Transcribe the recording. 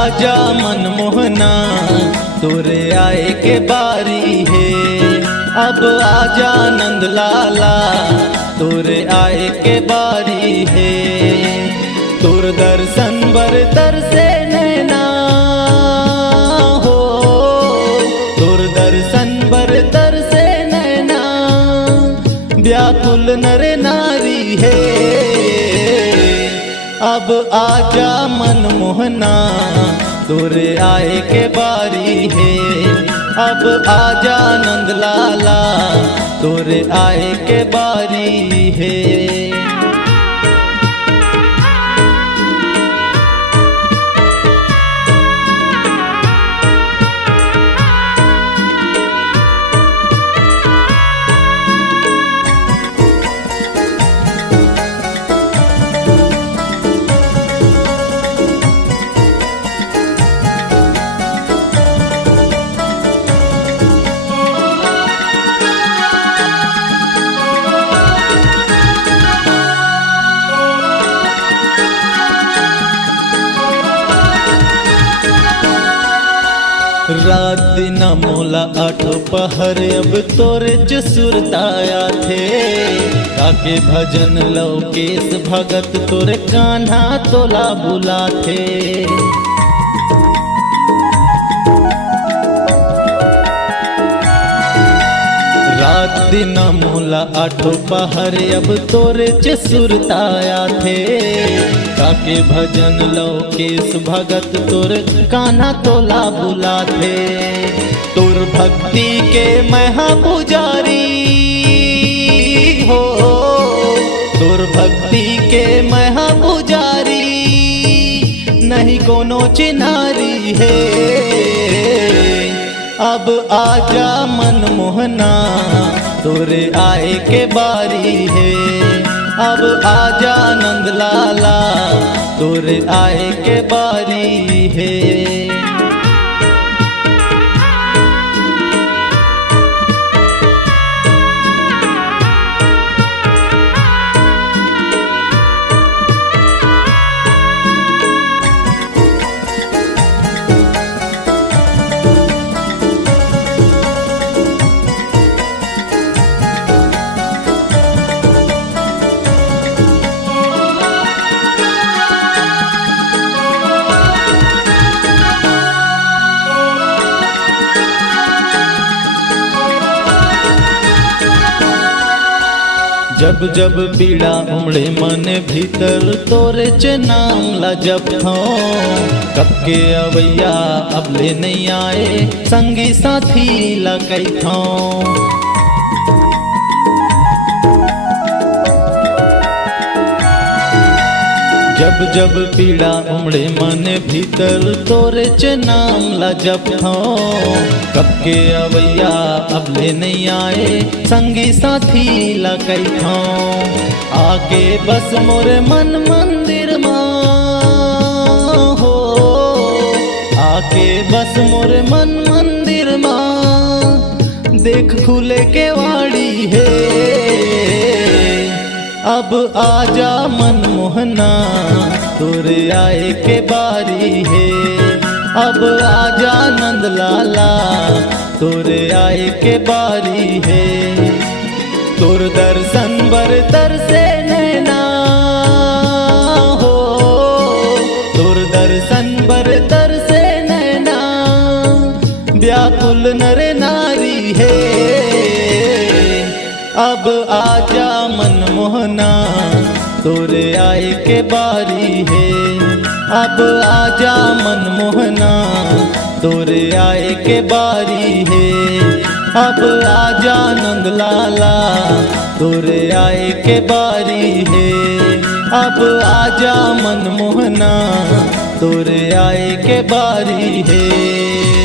आजा मनमोहना तोरे आए के बारी है। अब आजा नंद लाला तोरे आए के बारी है। तोर दर्शन बरतर से नैना हो, तोर दर्शन बरतर से नैना व्याकुल नर नारी है। अब आजा मनमोहना तोरे आए के बारी है। अब आजा नंद लाला तोरे आए के बारी है। रात दिन मोला आठो पहर अब तोरे सुरताया थे। काके भजन लौकेश भगत तोरे कान्हा तोला बुला थे। रात दिन मोला आठो पहर अब तोरे सुरताया थे। काके भजन लौकेश भगत तोर कान्हा तोला बुला थे। तोर भक्ति के महा पुजारी हो, तोर भक्ति के महा पुजारी नहीं कोनो चिन्हारी है। अब आजा मनमोहना तोरे आए के बारी है। अब आजा नंद लाला तोरे आए के बारी है। जब जब पीड़ा उमड़े मन भीतर तोरे च नाम ला जपथो। कब के अवैया अब ले नहीं आए संगी साथी ला कैथो। जब जब पीड़ा उमड़े मन भीतर तोरे च नाम ला जपथो। कब के अवैया अब ले नहीं आए संगी साथी ला कैथो। आके बस मोरे मन मंदिर माँ हो, आके बस मोरे मन मंदिर माँ देख खुले के वाड़ी है। अब आजा मनमोहना तोरे आए के बारी है। अब आजा नंद लाला तोरे आए के बारी है। तोर दर्शन बरतर से नैना हो, तोर दर्शन बरतर से नैना व्याकुल नर नारी है। अब आजा मनमोहना तोरे आए के बारी है। अब आजा मनमोहना तोरे आए के बारी है। अब आजा नंद लाला तोरे आए के बारी है। अब आजा मनमोहना तोरे आए के बारी है।